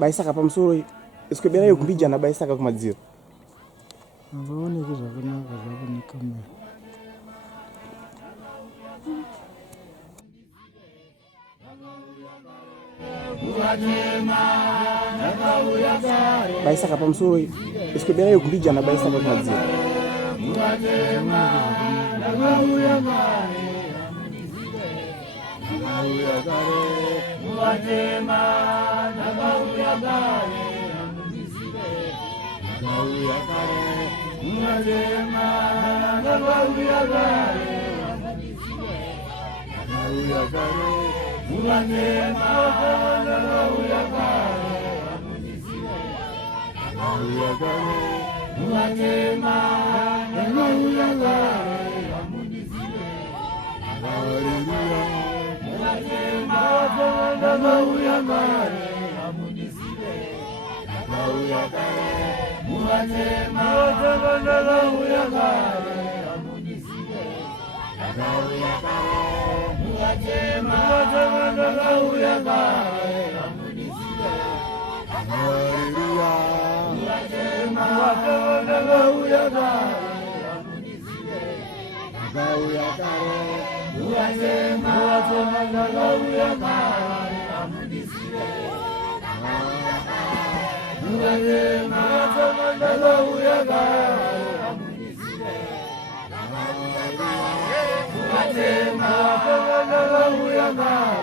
baisaka pamusoro esikobera yo kumbijana baisaka kumadziro avaoneke zvakanaka zvavanikamera baisaka pamusoro esikobera yo kumbijana baisaka kumadziro Hallelujah.